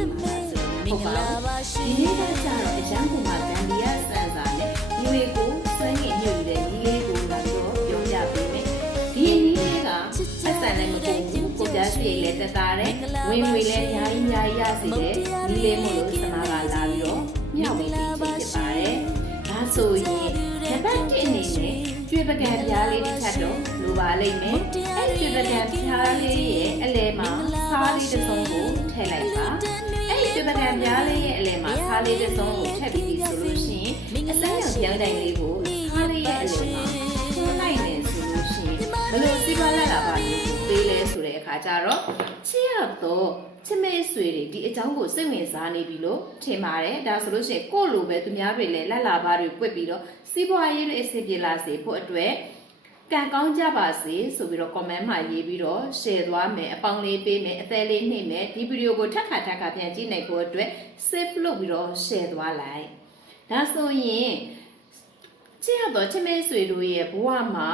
နေမှာဟုတ်ပါဘူးဒီနေ့ကကျတော့အရန်ကုန်မှာဂမ်ဘီယာစံစာနဲ့ဒီလေးကိုစွမ်းရည်ညှို့တဲ့ဒီလေးကိုလာတော့ပြောပြပေးမယ်ဒီနည်းလေးကအစံလည်းမကုန်ဘူးကိုကြားစီလည်းတက်တာတဲ့ဝင်ငွေလည်းအများကြီးရစေတယ်ဒီလေးမို့လို့စနာကလာပြီးတော့မြောက်ပြီးဖြစ်ပါတယ်ဒါဆိုရင်နံပါတ်1အနေနဲ့ကျွေးပကံပြားလေးတစ်ချက်တော့လိုပါလိမ့်မယ်အဲ့ကျွေးပကံပြားလေးရဲ့အလဲမှာခါးလေးတစ်စုံကိုထည့်လိုက်ပါအဲ့ကျွေးပကံပြားလေးရဲ့အလဲမှာခါးလေးတစ်စုံကိုထည့်ပြီးဆိုလို့ရှိရင်အစမ်းရောင်ပြောင်းတိုင်လေးကိုခါးလေးရဲ့အလဲမှာထိုးလိုက်နေဆိုလို့ရှိရင်ဘယ်လိုစီးပွားလာတာပါလဲပေးလဲဆိုတဲ့အခါကျတော့ချစ်ရတော့ချစ်မဲဆွေတွေဒီအကြောင်းကိုစိတ်ဝင်စားနေပြီလို့ထင်ပါတယ်ဒါဆိုလို့ရှိရင်ကိုယ့်လိုပဲသူများတွေလည်းလက်လာပါတွေပွက်ပြီးတော့စီးပွားရေးတွေအဆင်ပြေလာစေဖို့အတွက်ကံကောင်းကြပါစေဆိုပြီးတော့ comment မှာရေးပြီးတော့ share သွားမယ်အပေါင်းလေးပေးမယ်အသေးလေးနှိမ့်မယ်ဒီဗီဒီယိုကိုထပ်ခါပြန်ကြည့်နိုင်ဖို့အတွက် save လုပ်ပြီးတော့ share သွားလိုက်ဒါဆိုရင်ချစ်ရတော့ချစ်မဲဆွေတို့ရဲ့ဘဝမှာ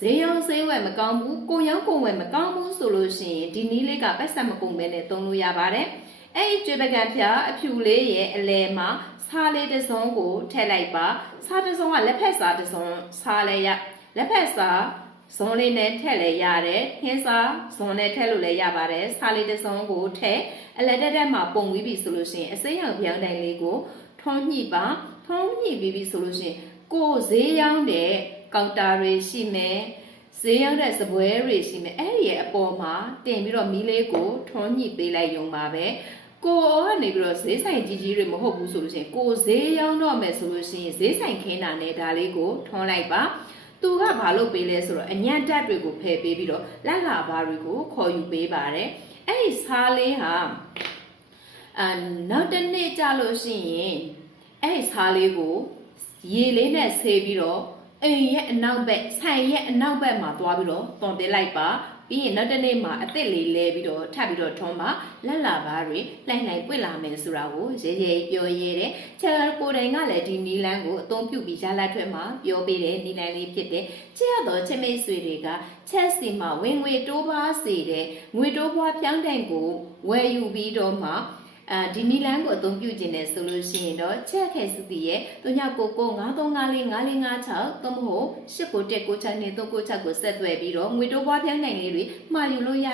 ဈေးရောင်းဈေးဝယ်မကောင်းဘူးကိုရောင်းကိုဝယ်မကောင်းဘူးဆိုလို့ရှိရင်ဒီနည်းလေးကပတ်စံမကုန်ပဲနဲ့သုံးလို့ရပါတယ်အဲ့ဒီကျွေးပကံပြအဖြူလေးရဲ့အလဲမှာစားလေးတစ်စုံကိုထည့်လိုက်ပါစားတစ်စုံကလက်ဖက်စားတစ်စုံစားလဲရလက်ဖက်စားဇွန်လေးနဲ့ထည့်လဲရတယ်ဟင်းစားဇွန်နဲ့ထည့်လို့လည်းရပါတယ်စားလေးတစ်စုံကိုထည့်အလဲတက်မှာပုံပြီးပြီဆိုလို့ရှိရင်အစိမ်းရောင်ပြောင်းတိုင်လေးကိုထုံးညှိပါထုံးညှိပြီးပြီဆိုလို့ရှိရင်ကိုဈေးရောင်းတဲ့ကောင်တာတွေရှိမယ်ဈေးရောက်တဲ့စပွဲတွေရှိမယ်အဲ့ဒီရဲ့အပေါ်မှာတင်ပြီးတော့မီးလေးကိုထွန်းညှိပေးလိုက်ရုံပါပဲကိုကနေပြီးတော့ဈေးဆိုင်ကြီးတွေမဟုတ်ဘူးဆိုလို့ရှိရင်ကိုဈေးရောက်တော့မယ်ဆိုလို့ရှိရင်ဈေးဆိုင်ခင်းတာနဲ့ဒါလေးကိုထွန်းလိုက်ပါသူကဘာလုပ်ပေးလဲဆိုတော့အညံ့တက်တွေကိုဖယ်ပေးပြီးတော့လက်လာဘာတွေကိုခေါ်ယူပေးပါတယ်အဲ့ဒီစားလေးဟာနောက်တစ်နေ့ကြာလို့ရှိရင်အဲ့ဒီစားလေးကိုရေလေးနဲ့ဆေးပြီးတော့အိမ်ရဲ့အနောက်ဘက်ဆိုင်ရဲ့အနောက်ဘက်မှာသွားပြီးတော့တွန်တင်လိုက်ပါပြီးရင်နောက်တစ်နေ့မှာအစ်စ်လေးလဲပြီးတော့ထပ်ပြီးတော့ထုံးပါလက်လာပါတွေလှိုင်ပွင့်လာမယ်ဆိုတာကိုရဲပြောရဲတယ်ချာကိုတိုင်ကလည်းဒီနီလန်းကိုအသုံးပြုပြီးရလက်ထွက်မှာပြောပေးတယ်နီလန်းလေးဖြစ်တယ်ချစ်ရတော့ချစ်မိတ်ဆွေတွေကချက်စီမှာဝင်ငွေတိုးပါစေတယ်ငွေတိုးပွားပြောင်းတိုင်ကိုဝယ်ယူပြီးတော့မှဒီနီလန်းကိုအသုံးပြုခြင်းနဲ့ဆိုလို့ရှိရင်တော့ချက်ခဲစတီရဲ့3999535456သို့မဟုတ်89196396ကိုဆက်သွယ်ပြီးတော့ငွေတိုးပွားပြိုင်နိုင်လေးတွေမှာယူလို့ရ